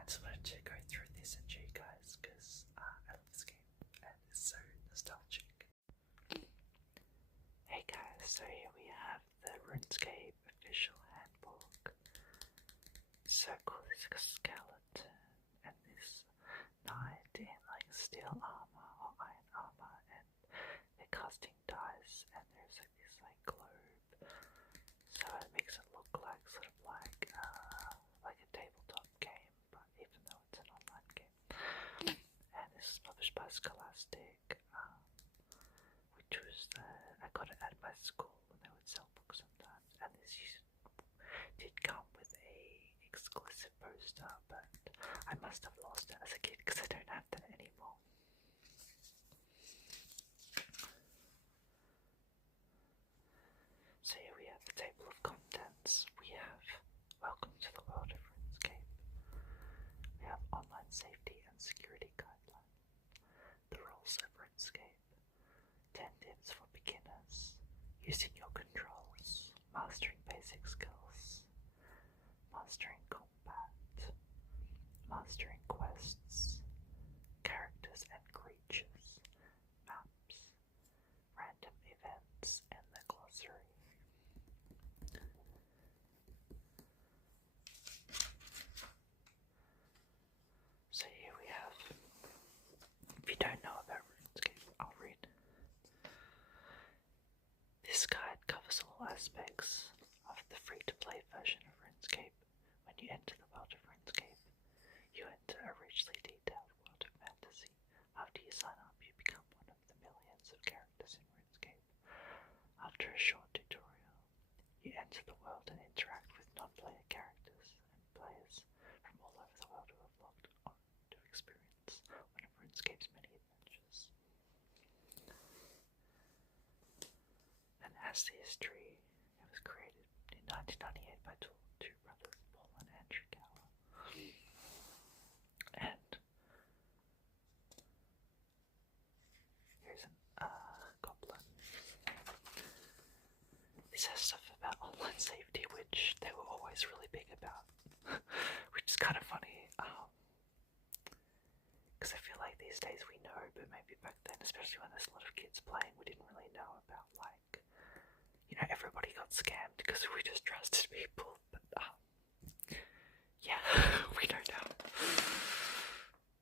I just wanted to go through this and show you guys because I love this game and it's so nostalgic. Hey guys, so here we have the Runescape official handbook. So cool, there's like a skeleton and this knight in like steel armor or iron armor, and they're casting dice, and there's like this like globe, so it makes it look like sort of like a tabletop game, but even though it's an online game. And this is published by Scholastic, which was I got it at my school when they would sell books sometimes, and this did come with a exclusive poster, but I must have lost it as a kid because I don't have that anymore. So here we have the table of contents. We have Welcome to the World of Runescape. We have Online Safety and Security Guideline. The Rules of Runescape. 10 tips for beginners. Using your controls. Mastering basic skills. Mastering combat. Mastering quests. Characters and creatures. Maps. Random events and the glossary. So here we have, if you don't know about RuneScape, I'll read. This guide covers all aspects of the free-to-play version of RuneScape. When you enter the world of RuneScape, you enter a richly detailed world of fantasy. After you sign up, you become one of the millions of characters in RuneScape. After a short tutorial, you enter the world and interact with non-player characters and players from all over the world who have logged on to experience one of RuneScape's many adventures. And as the history, it was created in 1998 by two brothers, Paul and Andrew Gower. And here's a goblin. This has stuff about online safety, which they were always really big about, which is kind of funny, because I feel like these days we know, but maybe back then, especially when there's a lot of kids playing, we didn't really know about, like, everybody got scammed because we just trusted people, but yeah, we don't know.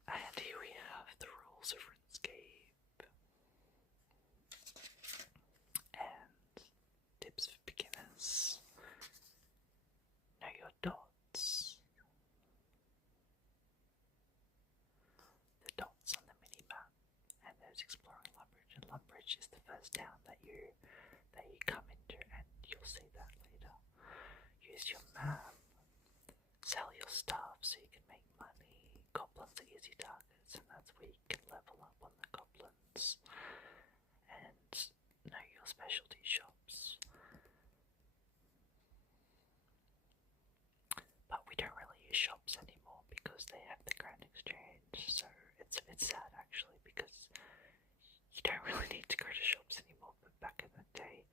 And here we have the rules of RuneScape and tips for beginners. Know your dots. The dots on the mini-map, and there's exploring Lumbridge, and Lumbridge is the first town that you come into, and you'll see that later. Use your map. Sell your stuff so you can make money. Goblins are easy targets, and that's where you can level up on the goblins. And know your specialty shops. But we don't really use shops anymore because they have the Grand Exchange, so it's a bit sad actually, because you don't really need to go to shops anymore. But back in the day,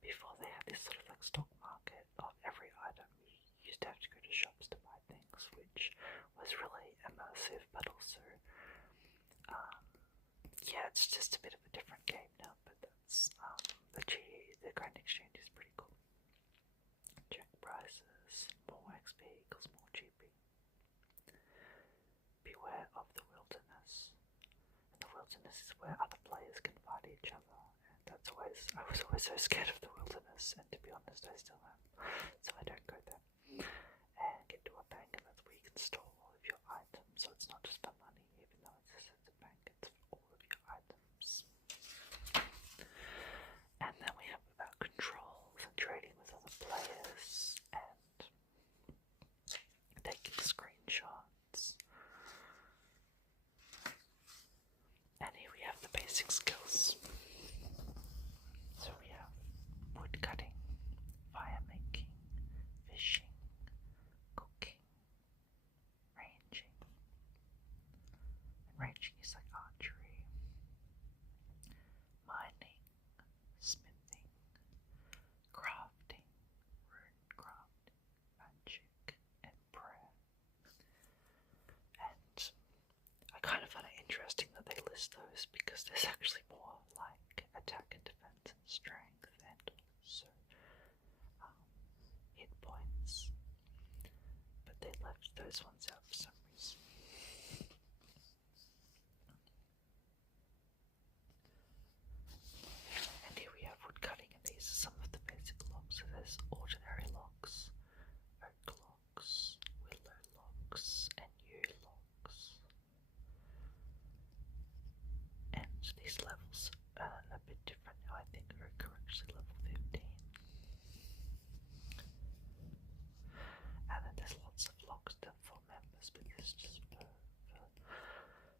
before they had this sort of like stock market of every item, you used to have to go to shops to buy things, which was really immersive, but also, yeah, it's just a bit of a different game now, but that's, the Grand Exchange is pretty cool. Check prices, more XP equals more GP. Beware of the wilderness. And the wilderness is where other players can fight each other, and I was always so scared of the wilderness, and to be honest, I still am, so I don't go there. And get to a bank, and that's where you can store all of your items, so it's not just for money, even though it says it's a bank, it's for all of your items. And then we have about controls and trading with other players, and taking screenshots. And here we have the basic skills. So we have wood cutting, fire making, fishing, cooking, ranging. And ranging is like archery. Mining, smithing, crafting, rune crafting, magic, and prayer. recipes, but they left those ones out for some reason. And here we have wood cutting, and these are some of the basic logs. So there's ordinary logs, oak logs, willow logs, and yew logs. And these levels are a bit different now. I think oak are actually level 15. And then there's lots of logs done for members, but this is just for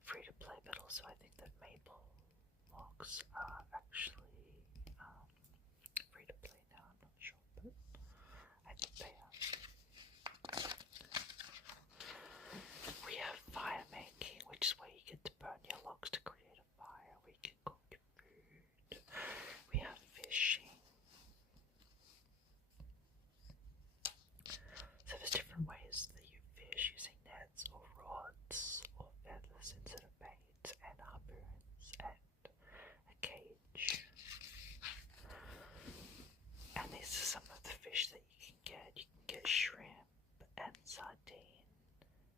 free to play. But also, I think that maple logs are actually free to play now. I'm not sure, but I think they are. We have fire making, which is where you get to burn your logs to create a fire. We can cook your food. We have fishing. So there's different ways that you fish using nets or rods or feathers instead of bait, and harpoons and a cage. And these are some of the fish that you can get. You can get shrimp and sardine,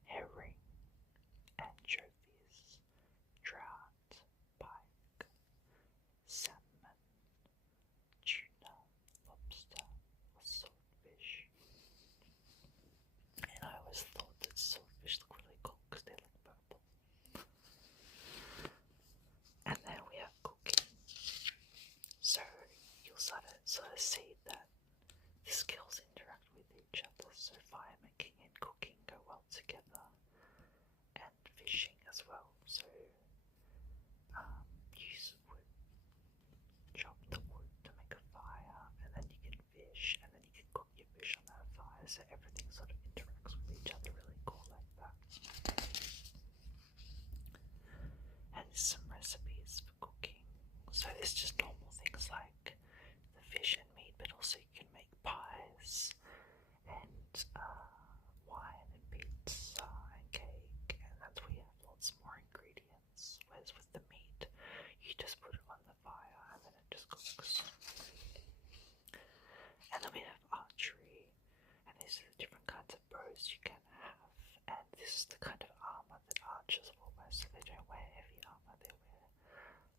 herring, anchovies, trout, pike, salmon, tuna, lobster, or swordfish. And I always thought that swordfish look really cool because they look purple. And then we have cooking. So you'll sort of see that the skills interact with each other. So fire making and cooking go well together, and fishing as well. So use wood, chop the wood to make a fire, and then you can fish, and then you can cook your fish on that fire. So everything sort of interacts with each other, really cool like that. And some recipes for cooking. So there's just normal things like the fish and meat, but also you can make pies and wine and pizza and cake, and that's where you have lots more ingredients. Whereas with the meat, you just put it on the fire and then it just cooks. And then we have archery, and these are the different kinds of bows you can have. And this is the kind of armor that archers will wear. So they don't wear heavy armor, they wear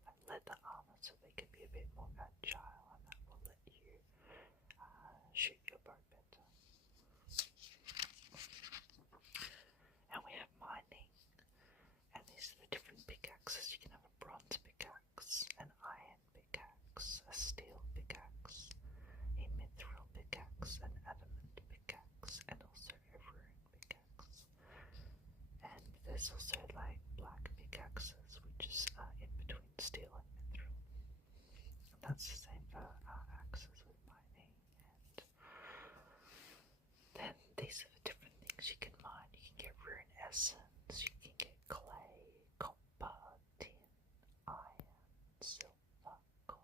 like leather armor, so they can be a bit more agile, and that will let you shoot your bow better. And we have mining, and these are the different pickaxes. You can have a bronze pickaxe, an iron pickaxe, a steel pickaxe, a mithril pickaxe, an adamant pickaxe, and also a rune pickaxe. And there's also like black pickaxes, which is in between steel and mithril. And that's the same for axes with mining. And then these are the different things you can mine. You can get rune essence, you can get clay, copper, tin, iron, silver, gold,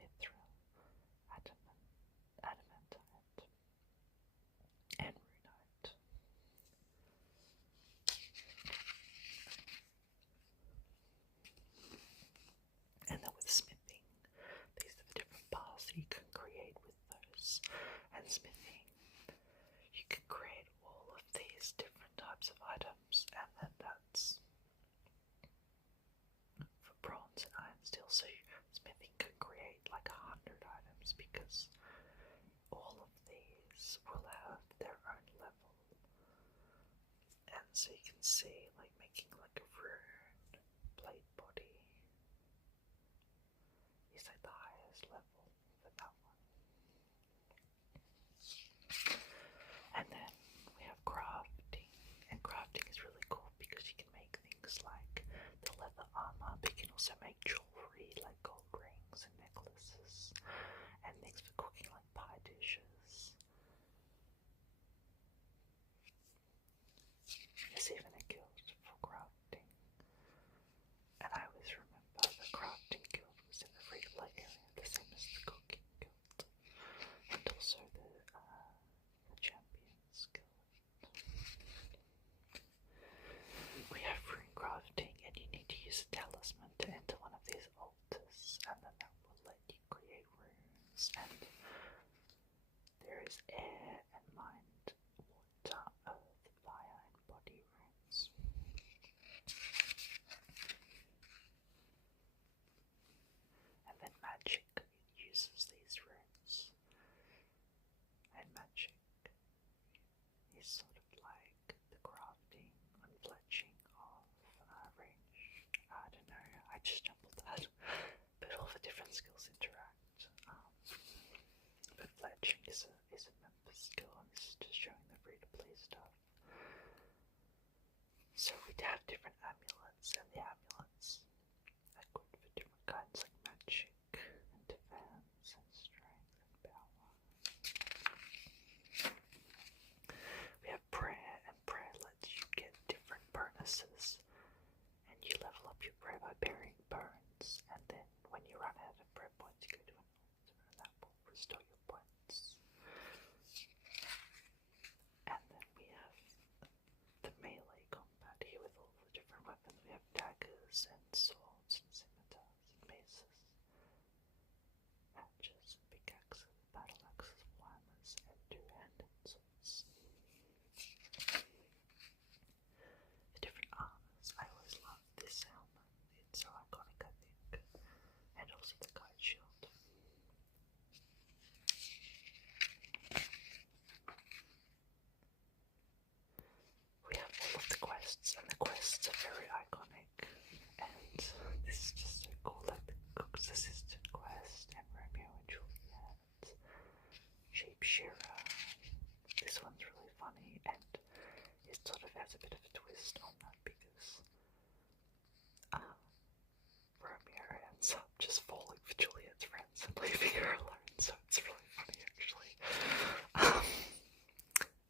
mithril, adamantite, and runite. And then with smithing, these are the different bars that you can create with those. And smithing, you can create all of these different types of items, and then that's for bronze and iron steel. So smithing can create like 100 items, because all of these will have their own level. And so you can see, like, making like a rune blade body is like the highest level for that one. And then we have crafting, and crafting is really cool because you can make things like the leather armor, but you can also make jewelry like gold rings and necklaces, and things for cooking like pie dishes. There's even a guild for crafting, and I always remember the crafting guild was in the free-to-play area, the same as the is air and mind, water, earth, fire, and body runes. And then magic uses these runes. And magic is sort of like the crafting and fletching of range. I don't know, I just jumbled that. But all the different skills interact. But fletching is a member skill, and this is just showing the free-to-play stuff. So we'd have different amulets, and the amulets are good for different kinds like magic and defense and strength and power. We have prayer, and prayer lets you get different bonuses, and you level up your prayer by burying bones, and then when you run out of prayer points you go to an altar and that will restore your points. And then we have the melee combat here with all the different weapons. We have daggers and swords and scimitars and maces, hatchets and pickaxes, battle axes, hammers, and two-handed swords. The different armors. I always love this helmet. It's so iconic, I think. And also the guide shield. We have all of the quests, and the quests are very iconic. And this is just so cool, like the Cook's Assistant quest, and Romeo and Juliet, Shapeshirer. This one's really funny, and it sort of has a bit of a twist on that because Romeo ends up just falling for Juliet's friends and leaving her alone, so it's really funny actually.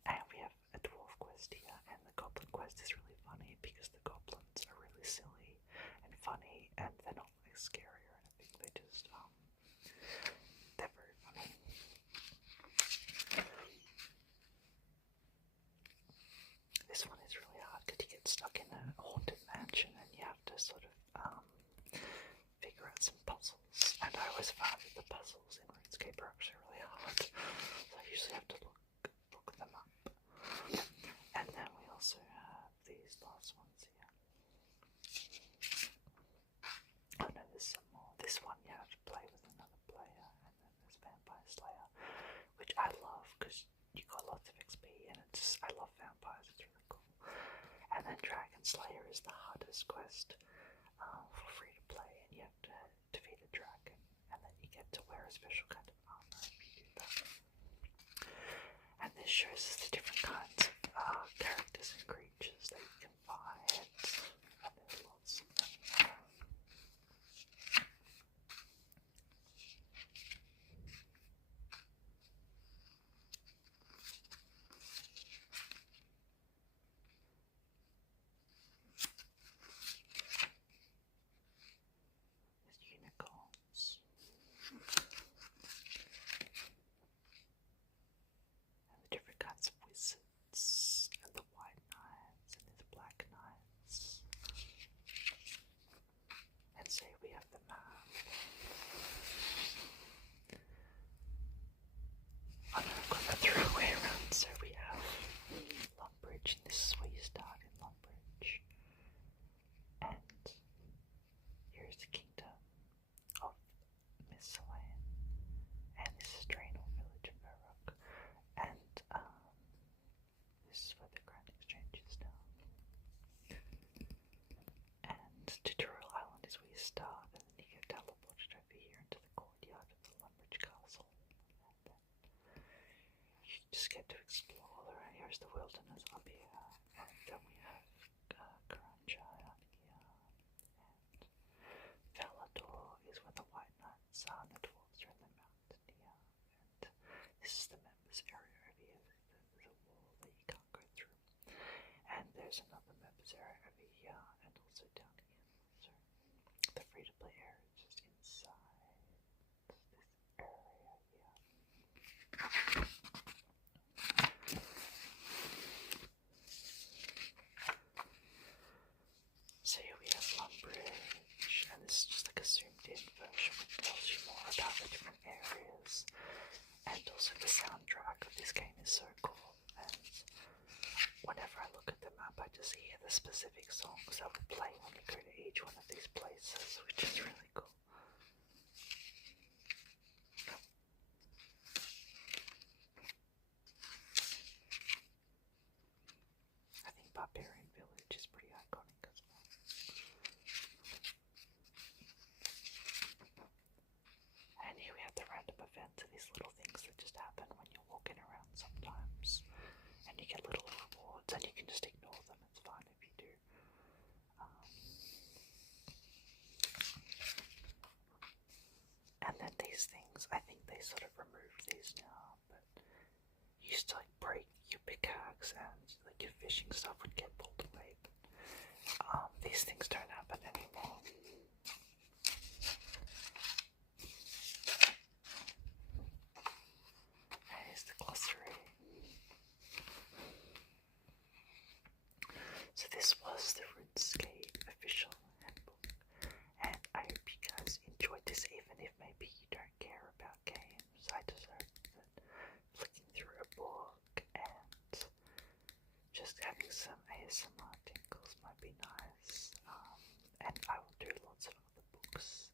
And we have a dwarf quest here, and the goblin quest is really funny because the goblins are really silly and funny, and they're not like scary or anything, they just they're very funny. This one is really hard because you get stuck in a haunted mansion and you have to sort of figure out some puzzles, and I always found that the puzzles in Runescape are actually really hard, so I usually have to look them up. And then we also have these last ones here. Oh no, there's some more. This one you have to play with another player, and then there's Vampire Slayer, which I love because you got lots of XP, and I love vampires, it's really cool. And then Dragon Slayer is the hardest quest for free to play, and you have to defeat a dragon, and then you get to wear a special kind of armor if you do that. And this shows us the different kinds of characters and creatures that you can find, and there's lots of them. There's unicorns. And the different kinds of wizards, and the white knights, and there's black knights. And so we have the map. I'm going to put that through way around. So we have Lumbridge, and this is where you start in Lumbridge. And here's the kingdom of Miscellane, and this is Draenor village of Verrock, and this is where the Grand Exchange is now. And Tutorial Island is where you start, and then you get teleported over here into the courtyard of the Lumbridge Castle, and then you just get to explore. Here's the wilderness up here, and then we have Karanja out here, and Valador is where the White Knights are, and the dwarves are in the mountain here, and this is the members area over here. There's a wall that you can't go through, and there's another members area over here, and also down here. So the free-to-play area is just inside this area here. So here we have Lumbridge, and this is just like a zoomed-in version which tells you more about the different areas, and also the soundtrack of just hear the specific songs that will play when you go to each one of these places, which is really cool. I think Barbarian Village is pretty iconic as well. And here we have the random events and these little things that just happen when you're walking around sometimes. And you get little rewards and you can just ignore them, it's fine if you do. And then these things, I think they sort of removed these now, but you used to like break your pickaxe and like your fishing stuff would get pulled away. But, these things don't happen anymore. Here's the glossary. So this was the Runescape official handbook, and I hope you guys enjoyed this, even if maybe you don't care about games. I just hope that flicking through a book and just having some ASMR tingles might be nice. And I will do lots of other books